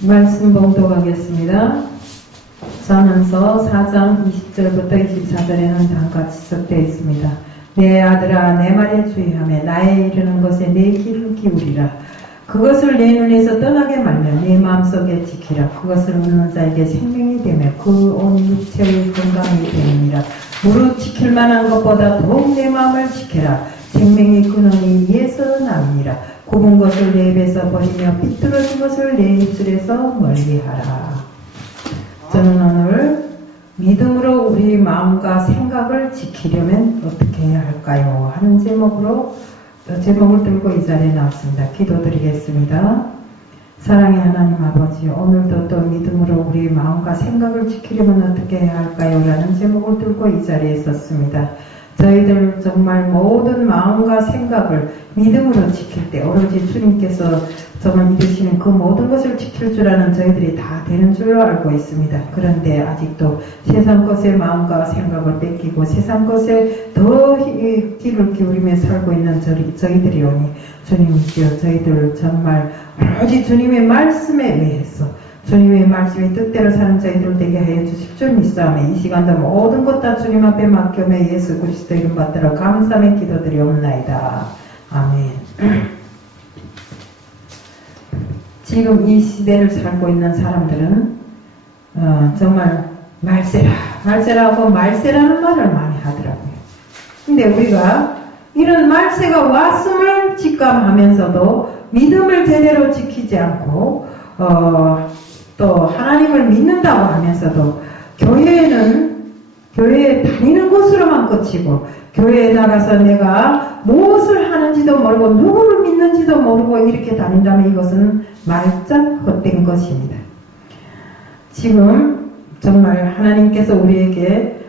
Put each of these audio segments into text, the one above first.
말씀 봉독하겠습니다. 전언서 4장 20절부터 24절에는 다음같이 적되어 있습니다. 내 아들아 내 말에 주의하며 나에 이르는 것에 내 귀를 기울이라. 그것을 내 눈에서 떠나게 말며 내 마음속에 지키라. 그것을 묻는 자에게 생명이 되며 그 온 육체의 건강이 되느니라. 무릇 지킬 만한 것보다 더욱 내 마음을 지켜라. 생명의 근원이 이에서 나오니라. 굽은 것을 내 입에서 버리며 삐뚤어진 것을 내 입술에서 멀리하라. 저는 오늘 믿음으로 우리 마음과 생각을 지키려면 어떻게 해야 할까요? 하는 제목으로 제목을 들고 이 자리에 나왔습니다. 기도드리겠습니다. 사랑의 하나님 아버지, 오늘도 또 믿음으로 우리 마음과 생각을 지키려면 어떻게 해야 할까요? 라는 제목을 들고 이 자리에 섰습니다. 저희들 정말 모든 마음과 생각을 믿음으로 지킬 때 오로지 주님께서 정말 이루시는 그 모든 것을 지킬 줄 아는 저희들이 다 되는 줄로 알고 있습니다. 그런데 아직도 세상 것에 마음과 생각을 뺏기고 세상 것에 더 귀를 기울이며 살고 있는 저희들이 오니 주님이시여 저희들 정말 오로지 주님의 말씀에 의해서 주님의 말씀이 뜻대로 사는 저희들 되게 하여 주실 줄 믿사오며 이 시간도 모든 것 다 주님 앞에 맡겨며 예수 그리스도 이름 받들어 감사의 기도드리옵나이다. 아멘. 지금 이 시대를 살고 있는 사람들은 정말 말세라고 말세라는 말을 많이 하더라고요. 근데 우리가 이런 말세가 왔음을 직감하면서도 믿음을 제대로 지키지 않고 또 하나님을 믿는다고 하면서도 교회에 다니는 곳으로만 그치고 교회에 나가서 내가 무엇을 하는지도 모르고 누구를 믿는지도 모르고 이렇게 다닌다면 이것은 말짱 헛된 것입니다. 지금 정말 하나님께서 우리에게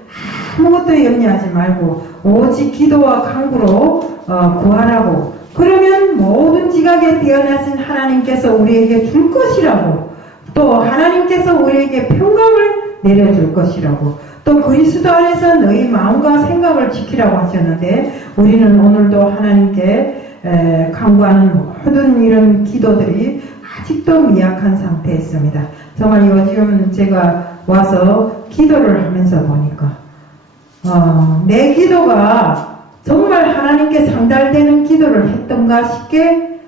아무것도 염려하지 말고 오직 기도와 간구로 구하라고, 그러면 모든 지각에 뛰어나신 하나님께서 우리에게 줄 것이라고, 또 하나님께서 우리에게 평강을 내려줄 것이라고, 또 그리스도 안에서 너희 마음과 생각을 지키라고 하셨는데 우리는 오늘도 하나님께 간구하는 모든 이런 기도들이 아직도 미약한 상태에 있습니다. 정말 요즘 제가 와서 기도를 하면서 보니까 내 기도가 정말 하나님께 상달되는 기도를 했던가 싶게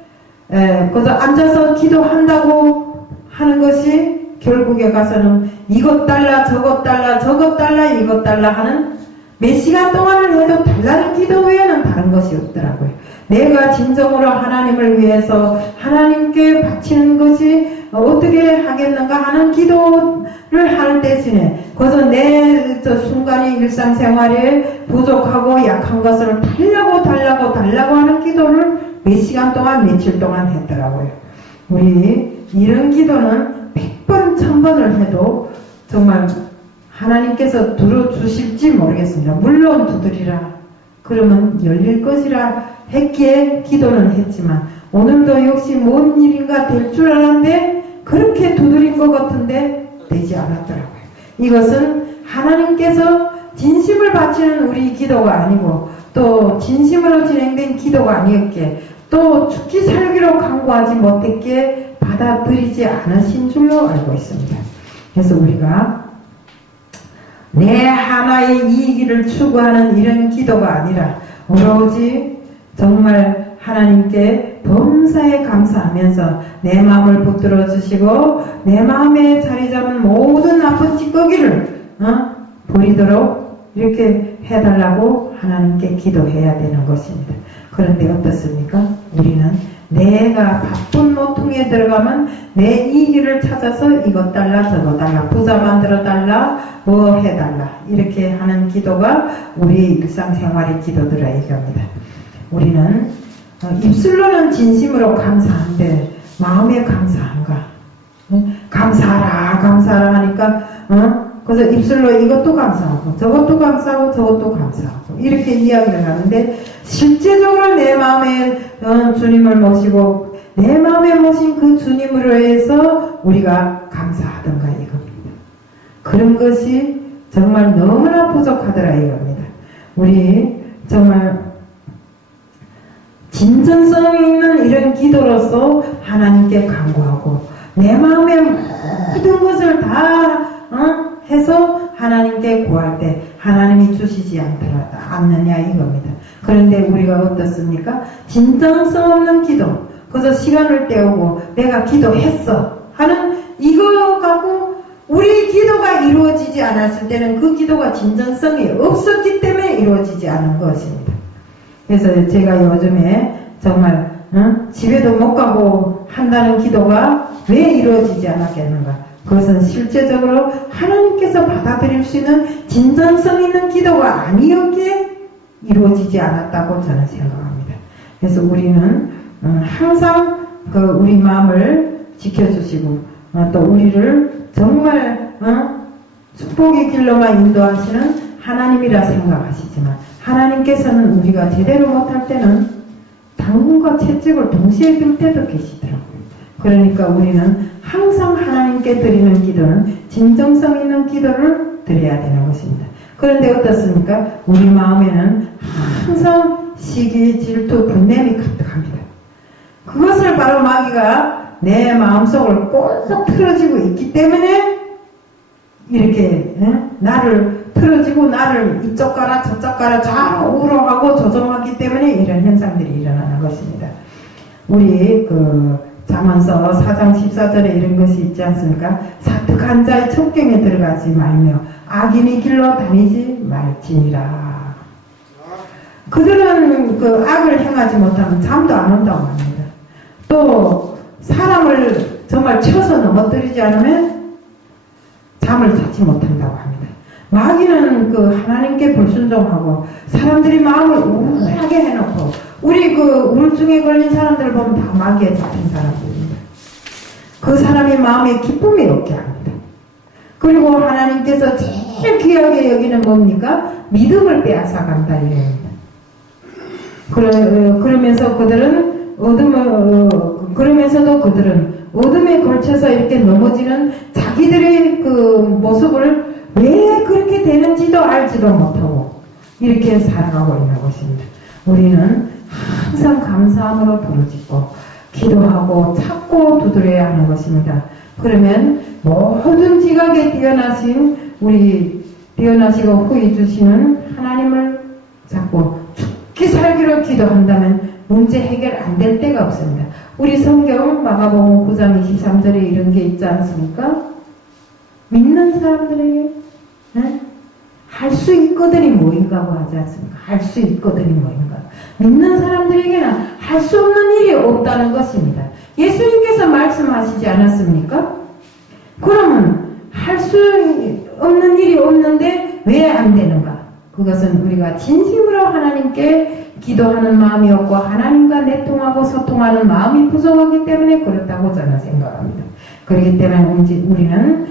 그래서 앉아서 기도한다고 하는 것이 결국에 가서는 이것 달라 저것 달라 저것 달라 이것 달라 하는 몇 시간 동안을 해도 달라는 기도 외에는 다른 것이 없더라고요. 내가 진정으로 하나님을 위해서 하나님께 바치는 것이 어떻게 하겠는가 하는 기도를 할 대신에 그래서 내 순간의 일상생활에 부족하고 약한 것을 달라고 하는 기도를 몇 시간 동안 며칠 동안 했더라고요. 우리 이런 기도는 100번 1000번을 해도 정말 하나님께서 들어주실지 모르겠습니다. 물론 두드리라 그러면 열릴 것이라 했기에 기도는 했지만 오늘도 역시 뭔 일인가 될 줄 알았는데 그렇게 두드린 것 같은데 되지 않았더라고요. 이것은 하나님께서 진심을 바치는 우리 기도가 아니고 또 진심으로 진행된 기도가 아니었기에 또 죽기 살기로 간구하지 못했기에 받아들이지 않으신 줄로 알고 있습니다. 그래서 우리가 내 하나의 이익을 추구하는 이런 기도가 아니라 오로지 정말 하나님께 범사에 감사하면서 내 마음을 붙들어 주시고 내 마음에 자리 잡은 모든 나쁜 찌꺼기를 버리도록 이렇게 해달라고 하나님께 기도해야 되는 것입니다. 그런데 어떻습니까? 우리는 내가 바쁜 노통에 들어가면 내 이익을 찾아서 이것 달라 저것 달라 부자 만들어 달라 뭐 해달라 이렇게 하는 기도가 우리 일상생활의 기도들아 얘기합니다. 우리는 입술로는 진심으로 감사한데 마음에 감사한가? 감사하라 하니까 그래서 입술로 이것도 감사하고 저것도 감사하고 이렇게 이야기를 하는데 실제적으로 내 마음에 주님을 모시고 내 마음에 모신 그 주님으로 해서 우리가 감사하던가 이겁니다. 그런 것이 정말 너무나 부족하더라 이겁니다. 우리 정말 진전성 있는 이런 기도로서 하나님께 간구하고 내 마음의 모든 것을 다 해서 하나님께 구할 때 하나님이 주시지 않느냐 이겁니다. 그런데 우리가 어떻습니까? 진정성 없는 기도, 그래서 시간을 때우고 내가 기도했어 하는 이거 갖고 우리 기도가 이루어지지 않았을 때는 그 기도가 진정성이 없었기 때문에 이루어지지 않은 것입니다. 그래서 제가 요즘에 정말 집에도 못 가고 한다는 기도가 왜 이루어지지 않았겠는가? 그것은 실제적으로 하나님께서 받아들일 수 있는 진정성 있는 기도가 아니었기에 이루어지지 않았다고 저는 생각합니다. 그래서 우리는 항상 우리 마음을 지켜주시고 또 우리를 정말 축복의 길로만 인도하시는 하나님이라 생각하시지만 하나님께서는 우리가 제대로 못할 때는 당근과 채찍을 동시에 들 때도 계시더라고요. 그러니까 우리는 항상 하나님께 드리는 기도는 진정성 있는 기도를 드려야 되는 것입니다. 그런데 어떻습니까? 우리 마음에는 항상 시기, 질투, 분냄이 가득합니다. 그것을 바로 마귀가 내 마음속을 꼴딱 틀어지고 있기 때문에 이렇게 나를 틀어지고 나를 이쪽 가라 저쪽 가라 좌우로 하고 조종하기 때문에 이런 현상들이 일어나는 것입니다. 우리 잠언서 4장 14절에 이런 것이 있지 않습니까? 사특한 자의 첩경에 들어가지 말며 악인의 길로 다니지 말지니라. 그들은 악을 행하지 못하면 잠도 안 온다고 합니다. 또 사람을 정말 쳐서 넘어뜨리지 않으면 잠을 자지 못한다고 합니다. 마귀는 하나님께 불순종하고 사람들이 마음을 우울하게 해놓고 우리 우울증에 걸린 사람들 보면 다 마귀에 잡힌 사람들입니다. 그 사람의 마음에 기쁨이 없게 합니다. 그리고 하나님께서 제일 귀하게 여기는 뭡니까? 믿음을 빼앗아간다 이겁니다. 그러면서 그들은 그러면서도 그들은 어둠에 걸쳐서 이렇게 넘어지는 자기들의 모습을 왜 그렇게 되는지도 알지도 못하고 이렇게 살아가고 있는 것입니다. 우리는 항상 감사함으로 부르짖고 기도하고 찾고 두드려야 하는 것입니다. 그러면 모든 지각에 뛰어나시고 후히 주시는 하나님을 잡고 죽기 살기로 기도한다면 문제 해결 안 될 때가 없습니다. 우리 성경 마가복음 9장 23절에 이런 게 있지 않습니까? 믿는 사람들에게 할 수 있거든이 뭐인가고 하지 않습니까? 할 수 있거든이 뭐인가. 믿는 사람들에게는 할 수 없는 일이 없다는 것입니다. 예수님께서 말씀하시지 않았습니까? 그러면 할 수 없는 일이 없는데 왜 안 되는가? 그것은 우리가 진심으로 하나님께 기도하는 마음이 없고 하나님과 내통하고 소통하는 마음이 부족하기 때문에 그렇다고 저는 생각합니다. 그렇기 때문에 우리는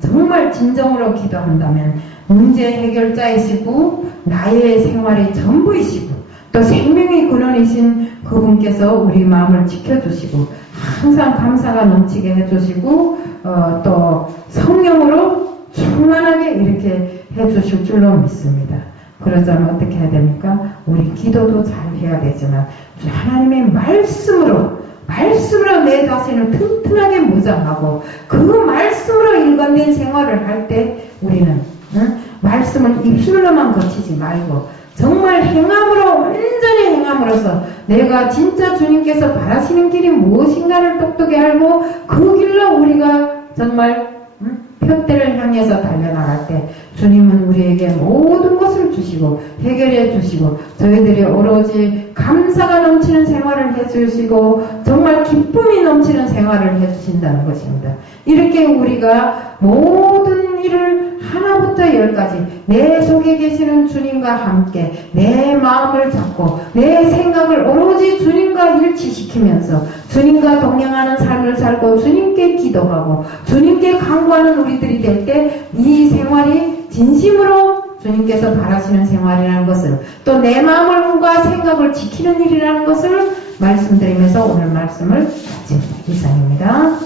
정말 진정으로 기도한다면 문제 해결자이시고 나의 생활의 전부이시고 또 생명의 근원이신 그분께서 우리 마음을 지켜주시고 항상 감사가 넘치게 해주시고 또 성령으로 충만하게 이렇게 해주실 줄로 믿습니다. 그러자면 어떻게 해야 됩니까? 우리 기도도 잘 해야 되지만 하나님의 말씀으로 내 자신을 튼튼하게 무장하고 그 말씀으로 일관된 생활을 할 때 우리는 말씀을 입술로만 거치지 말고 정말 행함으로 완전히 행함으로써 내가 진짜 주님께서 바라시는 길이 무엇인가를 똑똑히 알고 그 길로 우리가 정말 표대를 향해서 달려나갈 때 주님은 우리에게 모든 것을 주시고 해결해 주시고 저희들이 오로지 감사가 넘치는 생활을 해주시고 정말 기쁨이 넘치는 생활을 해주신다는 것입니다. 이렇게 우리가 모든 일을 하나부터 열까지 내 속에 계시는 주님과 함께 내 마음을 잡고 내 생각을 오로지 주님과 일치시키면서 주님과 동행하는 삶을 살고 주님께 기도하고 주님께 간구하는 우리들이 될 때 이 생활이 진심으로 주님께서 바라시는 생활이라는 것을 또 내 마음과 생각을 지키는 일이라는 것을 말씀드리면서 오늘 말씀을 마칩니다. 이상입니다.